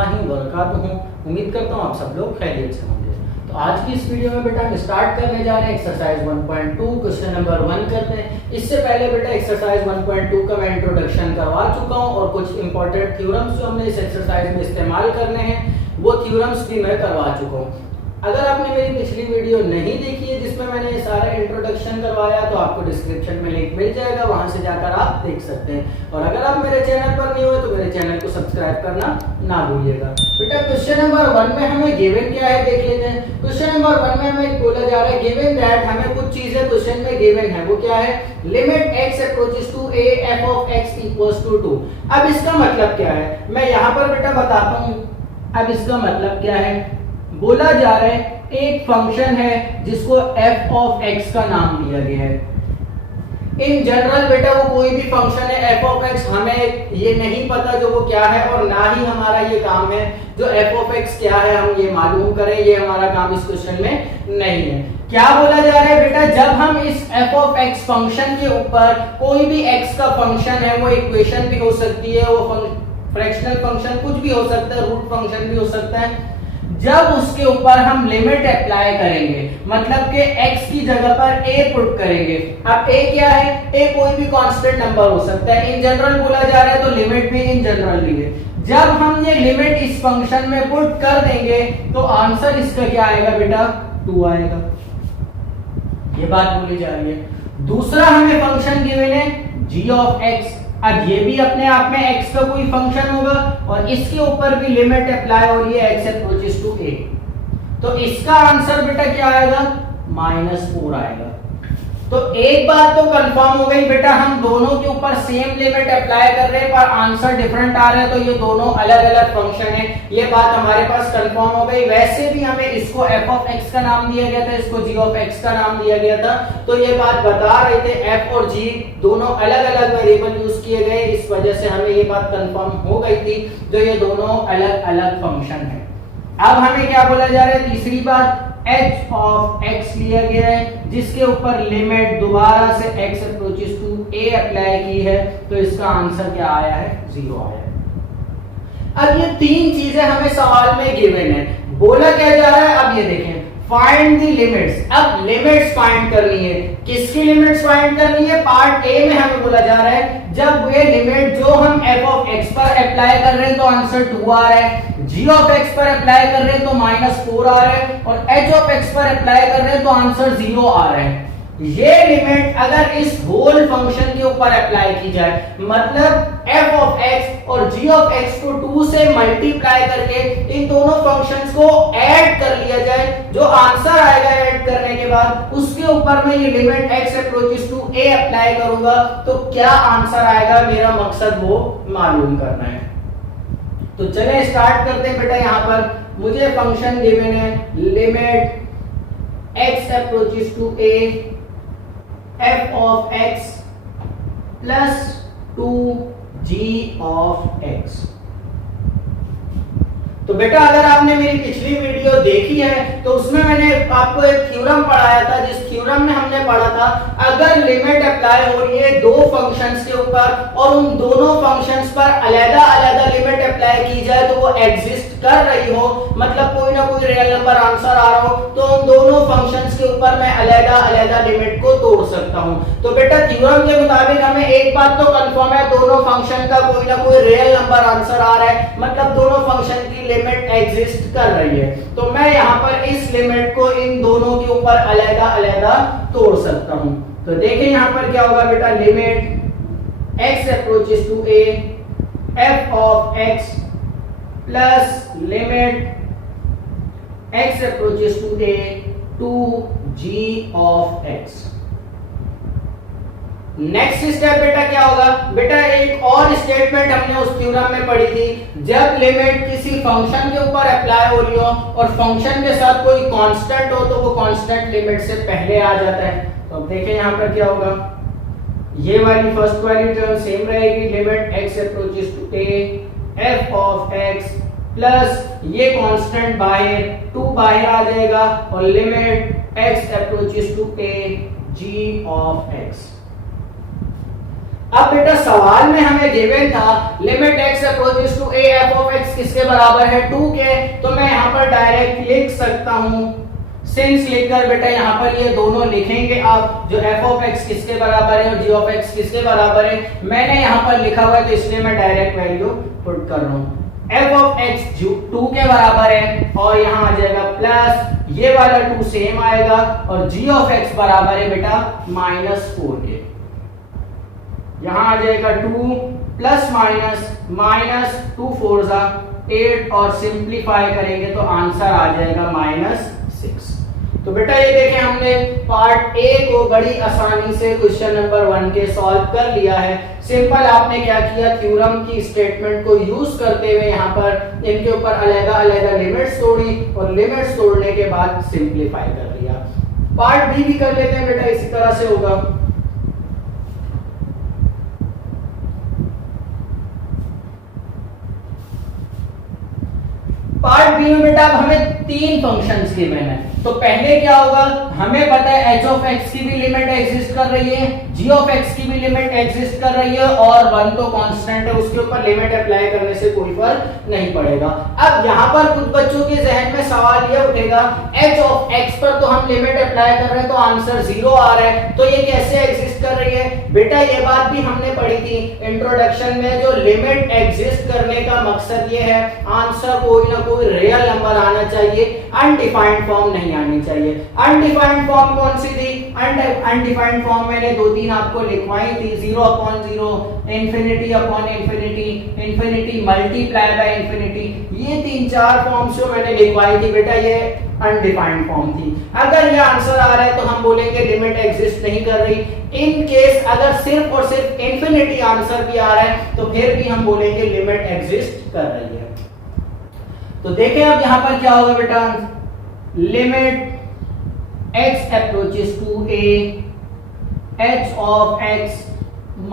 वरहमतुल्लाहि वबरकातुहू। उम्मीद करता हूँ आप सब लोग खैरियत से होंगे। तो आज की इस वीडियो में बेटा हम स्टार्ट करने जा रहे हैं एक्सरसाइज 1.2 क्वेश्चन नंबर 1 करते हैं। इससे पहले बेटा एक्सरसाइज 1.2 का मैं इंट्रोडक्शन करवा चुका हूँ और कुछ इंपॉर्टेंट थ्योरम्स जो हमने इस एक्सरसाइज में इस्तेमाल करने हैं वो थ्योरम्स भी मैं करवा चुका हूँ। अगर आपने मेरी पिछली वीडियो नहीं देखी है जिसमें मैंने ये सारा इंट्रोडक्शन करवाया तो आपको डिस्क्रिप्शन में लिंक मिल जाएगा, वहां से जाकर आप देख सकते हैं। और अगर आप मेरे चैनल पर नहीं हो तो मेरे चैनल को सब्सक्राइब करना ना भूलिएगा। बेटा क्वेश्चन नंबर 1 में हमें गिवन क्या है देख लेते हैं। क्वेश्चन नंबर 1 में हमें बोला जा रहा है गिवन दैट, हमें कुछ चीजें क्वेश्चन में गिवन है, वो क्या है, limit x approaches to a f of x equals to 2। अब इसका मतलब क्या है मैं यहाँ पर बेटा बताता हूँ। अब इसका मतलब क्या है, बोला जा रहा है एक फंक्शन है जिसको f of x का नाम दिया गया है। इन जनरल बेटा वो कोई भी फंक्शन है f of x, हमें ये नहीं पता जो वो क्या है और ना ही हमारा ये काम है जो f of x क्या है हम ये मालूम करें, ये हमारा काम इस क्वेश्चन में नहीं है। क्या बोला जा रहा है बेटा, जब हम इस f of x फंक्शन के ऊपर कोई भी x का फंक्शन है, वो इक्वेशन भी हो सकती है, वो फ्रैक्शनल फंक्शन कुछ भी हो सकता है, रूट फंक्शन भी हो सकता है, जब उसके ऊपर हम लिमिट अप्लाई करेंगे मतलब कि x की जगह पर a पुट करेंगे। अब a क्या है, a कोई भी कांस्टेंट नंबर हो सकता है, इन जनरल बोला जा रहा है तो लिमिट भी इन जनरल ली है। जब हम ये लिमिट इस फंक्शन में पुट कर देंगे तो आंसर इसका क्या आएगा बेटा, 2 आएगा। ये बात बोली जा रही है। दूसरा हमें फंक्शन गिवन है g of x। अब ये भी अपने आप में x का कोई फंक्शन होगा और इसके ऊपर भी लिमिट अप्लाई हो रही है x अप्रोचेस टू a, तो इसका आंसर बेटा क्या आएगा, -4 आएगा। तो एक बात तो कंफर्म हो गई बेटा, हम दोनों के ऊपर सेम लिमिट अप्लाई कर रहे हैं पर आंसर डिफरेंट आ रहा है, तो ये दोनों अलग अलग फंक्शन है, ये बात हमारे पास कंफर्म हो गई। वैसे भी हमें इसको f of x का नाम दिया गया था, इसको g of x का नाम दिया गया था, तो ये बात बता रहे थे f और g दोनों अलग अलग वेरिएबल यूज किए गए, इस वजह से हमें ये बात कंफर्म हो गई थी जो ये दोनों अलग अलग फंक्शन है। अब हमें क्या बोला जा रहा है, तीसरी बात h of x लिया गया है जिसके ऊपर लिमिट दोबारा से x approaches to a apply की है, तो इसका आंसर क्या आया है, 0 आया है। अब ये तीन चीजें हमें सवाल में गिवन है, बोला क्या जा रहा है, अब ये देखें फाइंड द लिमिट्स। अब लिमिट्स फाइंड करनी है, किसकी लिमिट्स फाइंड करनी है, पार्ट ए में हमें बोला जा रहा है जब ये लिमिट जो हम f of x पर अप्लाई कर रहे हैं तो आंसर 2 आ रहा है, g of x पर अप्लाई कर रहे हैं तो -4 आ रहा है और h of x पर अप्लाई कर रहे हैं तो आंसर 0 आ रहा है। ये लिमिट अगर इस होल फंक्शन के ऊपर अप्लाई की जाए मतलब f of x और g of x को 2 से मल्टीप्लाई करके इन दोनों फंक्शंस को ऐड कर लिया जाए, जो आंसर आएगा ऐड करने के बाद उसके ऊपर मैं ये limit x approaches to a apply करूंगा तो क्या आंसर आएगा, मेरा मकसद वो मालूम करना है। तो चले स्टार्ट करते हैं बेटा। यहाँ पर मुझे फंक्शन गिवन है limit x approaches to a f of x plus 2g of x। तो बेटा अगर आपने मेरी पिछली वीडियो देखी है तो उसमें मैंने आपको एक थ्योरम पढ़ाया था, जिस थ्योरम में हमने पढ़ा था अगर लिमिट अप्लाई हो रही है दो फंक्शंस के ऊपर और उन दोनों फंक्शंस पर अलग-अलग लिमिट अप्लाई की जाए तो वो एग्जिस्ट कर रही हो, मतलब कोई ना कोई रियल नंबर आंसर आ रहा हो, तो उन दोनों फंक्शंस के ऊपर मैं अलग-अलग लिमिट को तोड़ सकता हूं। तो बेटा थ्योरम के मुताबिक हमें एक बात तो कंफर्म है, दोनों फंक्शन का कोई ना कोई रियल नंबर आंसर आ रहा है, मतलब दोनों फंक्शन की लिमिट एग्जिस्ट कर रही है। तो मैं यहाँ पर इस लिमिट को इन दोनों के ऊपर अलग-अलग तोड़ सकता हूं। तो देखें यहाँ पर क्या होगा बेटा, limit x approaches to a f of x plus limit x approaches to a two g of x। Next step बेटा क्या होगा, बेटा एक और स्टेटमेंट हमने उस थ्योरम में पढ़ी थी, जब लिमिट किसी फंक्शन के ऊपर अप्लाई हो रही हो और फंक्शन के साथ कोई कांस्टेंट हो तो वो कांस्टेंट लिमिट से पहले आ जाता है। तो अब देखें यहाँ पर क्या होगा, ये वाली फर्स्ट वाली टर्म सेम रहेगी, limit x approaches to a f of x plus ये कांस्टेंट बाहर 2 बाहर आ जाएगा और limit x approaches to a g of x। अब बेटा सवाल में हमें गिवन था limit x approaches to a f of x किसके बराबर है 2 के, तो मैं यहाँ पर डायरेक्ट लिख सकता हूँ सिंस लिखकर बेटा यहाँ पर ये दोनों लिखेंगे आप, जो f of x किसके बराबर है और g of x किसके बराबर है। मैंने यहाँ पर लिखा हुआ है तो इसलिए मैं डायरेक्ट वैल्यू पुट कर रहा हूँ। f of x 2 के बराबर है और यहाँ आ जाएगा प्लस ये वाला 2 सेम आएगा और g of x बराबर है बेटा -4 के। यहाँ आ जाएगा 2 प्लस माइनस 2 4 जा 8 और सिंप्लीफाई करेंगे तो आंसर आ जाएगा -6। तो बेटा ये देखें हमने पार्ट ए को बड़ी आसानी से क्वेश्चन नंबर 1 के सॉल्व कर लिया है। सिंपल आपने क्या किया, थ्योरम की स्टेटमेंट को यूज करते हुए यहाँ पर इनके ऊपर अलग-अलग लिमिट्स तोड़ी और लिमिट्स तोड़ने के बाद सिंप्लीफाई कर लिया। पार्ट बी भी कर लेते हैं बेटा, इसी तरह से होगा। पार्ट बी में बेटा अब हमें 3 फंक्शंस गिवन है। तो पहले क्या होगा, हमें पता है h of x की भी लिमिट एग्जिस्ट कर रही है, g of x की भी लिमिट एग्जिस्ट कर रही है और 1 तो कांस्टेंट है, उसके ऊपर लिमिट अप्लाई करने से कोई फर्क नहीं पड़ेगा। अब यहाँ पर कुछ बच्चों के जहन में सवाल ये उठेगा h of x पर तो हम लिमिट अप्लाई कर रहे हैं तो आंसर 0 आ रहा है, तो ये कैसे एग्जिस्ट कर रही है। बेटा ये बात भी हमने पढ़ी थी इंट्रोडक्शन में, जो लिमिट एग्जिस्ट करने का मकसद ये है आंसर कोई ना कोई रियल नंबर आना चाहिए, अनडिफाइंड फॉर्म नहीं आनी चाहिए। अनडिफाइंड फॉर्म कौन सी थी, अनडिफाइंड फॉर्म मैंने 2-3 आपको लिखवाई थी, 0/0, infinity upon infinity, infinity multiply by infinity, ये 3-4 फॉर्म्स जो मैंने लिखवाई थी बेटा ये अनडिफाइंड फॉर्म थी। अगर ये आंसर आ रहा है तो हम बोलेंगे लिमिट एग्जिस्ट नहीं कर रही। इन केस अगर सिर्फ और सिर्फ इंफिनिटी आंसर भी आ रहा है तो फिर भी हम बोलेंगे लिमिट एग्जिस्ट कर रही है। तो देखें अब यहां पर क्या होगा बेटा, limit x approaches to a h of x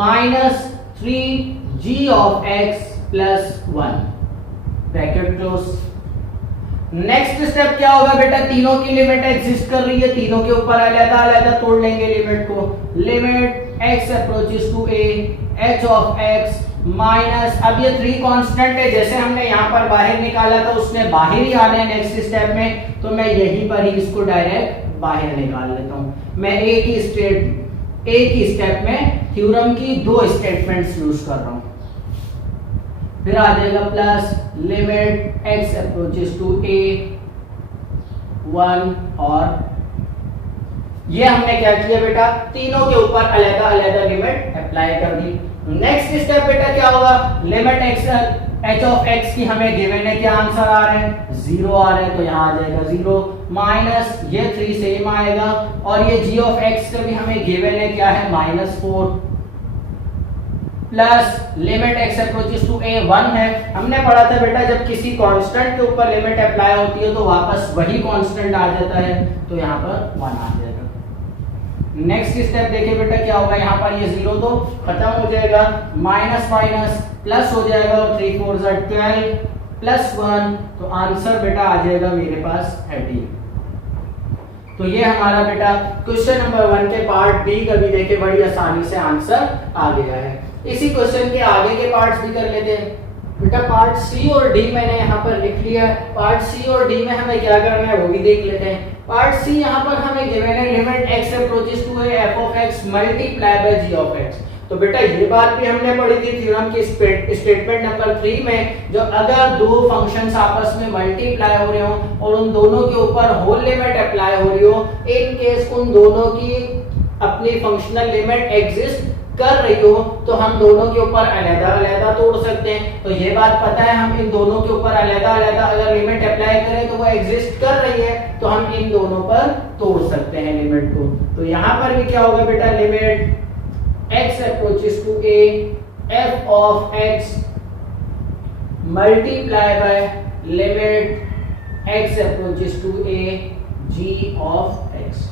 minus 3g of x plus 1 bracket close. Next step क्या होगा बेटा, तीनों की लिमिट एग्जिस्ट कर रही है, तीनों के ऊपर अलग-अलग तोड़ लेंगे लिमिट को। Limit x approaches to a h of x minus, अब ये 3 कांस्टेंट है, जैसे हमने यहाँ पर बाहर निकाला था उसने बाहर ही आना है नेक्स्ट स्टेप में, तो मैं यहीं पर ही इसको डायरेक्ट बाहर निकाल लेता हूँ। मैं एक ही स्टेप में थ्योरम की 2 स्टेटमेंट्स यूज कर रहा हूँ। फिर आ जाएगा plus limit x approaches to a 1 और ये हमने क्या किया बेटा, तीनों के ऊपर अलग-अलग लिमिट अप्लाई कर दी। नेक्स्ट स्टेप बेटा क्या होगा, लिमिट h of x की हमें गिवन है, क्या आंसर आ रहा है 0 आ रहा है, तो यहाँ आ जाएगा 0 माइनस ये 3 सेम आएगा और ये g of x का भी हमें गिवन है, क्या है -4 plus limit x approaches to a 1 है। हमने पढ़ा था बेटा जब किसी कांस्टेंट के ऊपर लिमिट अप्लाई होती है तो वापस वही कांस्टेंट आ जाता है, तो यहाँ पर 1 आ जाएगा। नेक्स्ट स्टेप देखिए बेटा क्या होगा, यहाँ पर ये 0 तो खत्म हो जाएगा, माइनस माइनस प्लस हो जाएगा और 3 4 12 प्लस 1, तो आंसर बेटा आ जाएगा मेरे पास 13। तो ये हमारा बेटा क्वेश्चन नंबर 1 के पार्ट बी का भी देखे बड़ी आसानी से आंसर आ गया है। इसी क्वेश्चन के आगे के पार्ट्स भी कर लेते हैं बेटा। पार्ट सी और डी मैंने यहाँ पर लिख लिया है, पार्ट सी और डी में हमें क्या करना है वो भी देख लेते हैं। पार्ट सी यहाँ पर हमें गिवन है limit x approaches to a f of x multiply by g of x। तो बेटा ये बात भी हमने पढ़ी थी थ्योरम की स्टेटमेंट नंबर 3 में, जो अगर दो फंक्शंस आपस में मल्टीप्लाई हो रहे हो और उन दोनों के ऊपर होल लिमिट अप्लाई हो रही हो, इन केस उन दोनों की अपनी फंक्शनल लिमिट एग्जिस्ट कर रही हो तो हम दोनों के ऊपर अलग-अलग तोड़ सकते हैं। तो ये बात पता है, हम इन दोनों के ऊपर अलग-अलग अगर लिमिट अप्लाई करें तो वो एग्जिस्ट कर रही है, तो हम इन दोनों पर तोड़ सकते हैं लिमिट को। तो यहाँ पर भी क्या होगा बेटा, limit x approaches to a f of x multiply by limit x approaches to a g of x।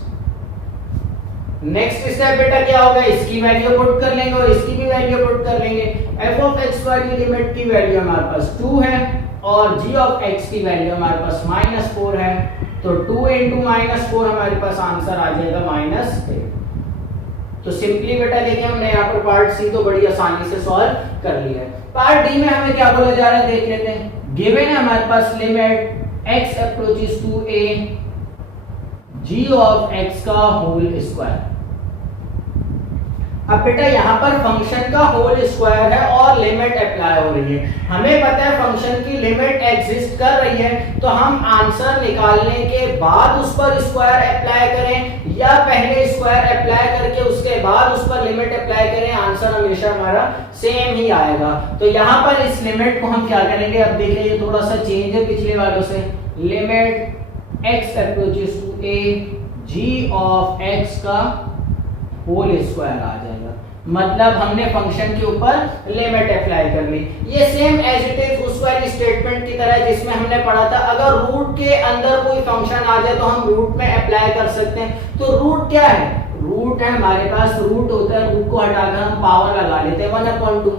Next step बेटा क्या होगा, इसकी वैल्यू पुट कर लेंगे और इसकी भी वैल्यू पुट कर लेंगे। f of x वाली लिमिट की वैल्यू हमारे पास 2 है और g of x की वैल्यू हमारे पास -4 है, तो 2 × -4 हमारे पास आंसर आ जाएगा -8। तो सिंपली बेटा देखिए हमने यहाँ पर पार्ट सी तो बड़ी आसानी से सॉल्व कर लिया है। पार्ट डी में हमें क्या बोला जा रहा है देख लेते हैं। गिवन है हमारे पास limit x approaches to a g of x का होल स्क्वायर। अब बेटा यहाँ पर फंक्शन का होल स्क्वायर है और लिमिट अप्लाई हो रही है। हमें पता है फंक्शन की लिमिट एग्जिस्ट कर रही है, तो हम आंसर निकालने के बाद उस पर स्क्वायर अप्लाई करें या पहले स्क्वायर अप्लाई करके उसके बाद उस पर लिमिट अप्लाई करें, आंसर हमेशा हमारा सेम ही आएगा। तो यहाँ पर इस लिमिट को हम क्या करेंगे, अब देखिए ये थोड़ा सा चेंज है पिछले वालों से। Limit x approaches to a g of x का होल स्क्वायर आ जाएगा। मतलब हमने फंक्शन के ऊपर लिमिट अप्लाई कर ली। ये सेम एज इट इज उस वाली स्टेटमेंट की तरह जिसमें हमने पढ़ा था अगर रूट के अंदर कोई फंक्शन आ जाए तो हम रूट में अप्लाई कर सकते हैं। तो रूट क्या है, रूट है हमारे पास, रूट होता है, रूट को हटाकर हम पावर लगा लेते हैं 1/2।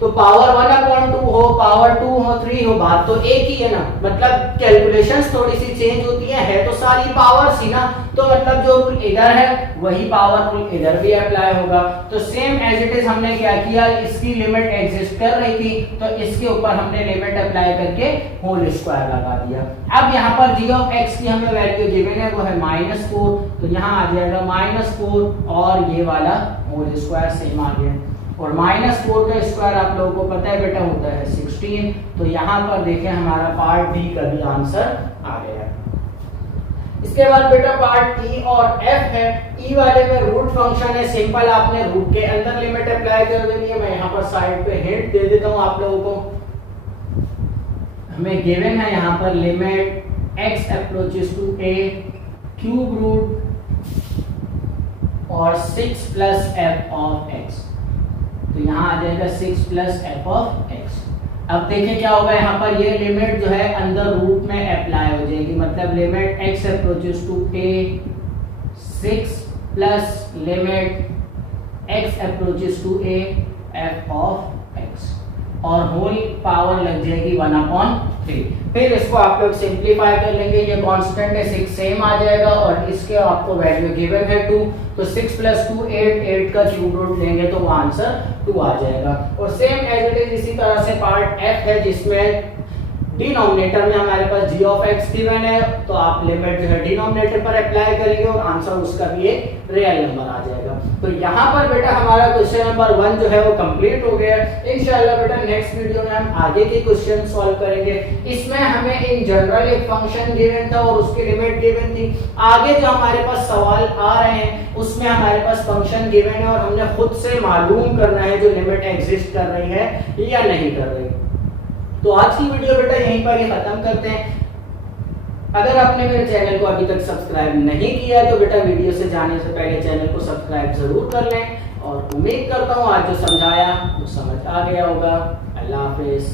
तो पावर 1/2 हो, पावर 2 हो, 3 हो, बात तो एक ही है ना। मतलब कैलकुलेशंस थोड़ी सी चेंज होती है तो सारी पावर्स ही ना। तो मतलब जो रूल इधर है वही पावर रूल इधर भी अप्लाई होगा। तो सेम एज इट इज हमने क्या किया, इसकी लिमिट एग्जिस्ट कर रही थी तो इसके ऊपर हमने लिमिट अप्लाई करके होल स्क्वायर लगा दिया। अब यहाँ पर g ऑफ x की हमें वैल्यू गिवन है वो है -4, तो यहाँ आ जाएगा -4 और ये वाला होल स्क्वायर सेम आ गया। और -4 का स्क्वायर आप लोगों को पता है बेटा होता है 16। तो यहाँ पर देखें हमारा पार्ट डी का भी आंसर आ गया। इसके बाद बेटा पार्ट ई और एफ है। ई वाले में रूट फंक्शन है, सिंपल आपने रूट के अंदर लिमिट अप्लाई कर देनी है। मैं यहाँ पर साइड पे हिंट दे देता हूँ आप लोगों को। हमें गिवन है यहाँ पर limit x approaches to a cube root और 6 प्लस f ऑफ x। तो यहाँ आ जाएगा 6 प्लस एफ ऑफ एक्स। अब देखें क्या होगा, यहाँ पर ये लिमिट जो है अंदर रूट में अप्लाई हो जाएगी। मतलब limit x approaches to a 6 plus limit x approaches to a f of x और होल पावर लग जाएगी 1/3। फिर इसको आप लोग सिंप्लीफाई कर लेंगे, ये कांस्टेंट है 6 सेम आ जाएगा और इसके आपको वैल्यू गिवन है 2। तो 6 प्लस 2 8 का क्यूब रूट लेंगे तो वो आंसर 2 आ जाएगा। और सेम एज इट इज इसी तरह से पार्ट एफ है जिसमें डिनोमिनेटर में हमारे पास g ऑफ x गिवन है, तो आप लिमिट जो है डिनोमिनेटर पर अप्लाई करेंगे और आंसर उसका भी एक रियल नंबर आ जाएगा। तो यहाँ पर बेटा हमारा क्वेश्चन नंबर 1 जो है वो कंप्लीट हो गया है। इंशाल्लाह बेटा नेक्स्ट वीडियो में हम आगे के क्वेश्चन सॉल्व करेंगे। इसमें हमें इन जनरल एक फंक्शन गिवन था और उसकी लिमिट गिवन थी। आगे जो हमारे पास सवाल आ रहे हैं उसमें हमारे पास फंक्शन गिवन है और हमने खुद से मालूम करना है जो लिमिट एग्जिस्ट कर रही है या नहीं कर रही। तो आज की वीडियो बेटा यहीं पर ही खत्म करते हैं। अगर आपने मेरे चैनल को अभी तक सब्सक्राइब नहीं किया तो बेटा वीडियो से जाने से पहले चैनल को सब्सक्राइब जरूर कर लें। और उम्मीद करता हूँ आज जो समझाया वो समझ आ गया होगा। अल्लाह हाफिज।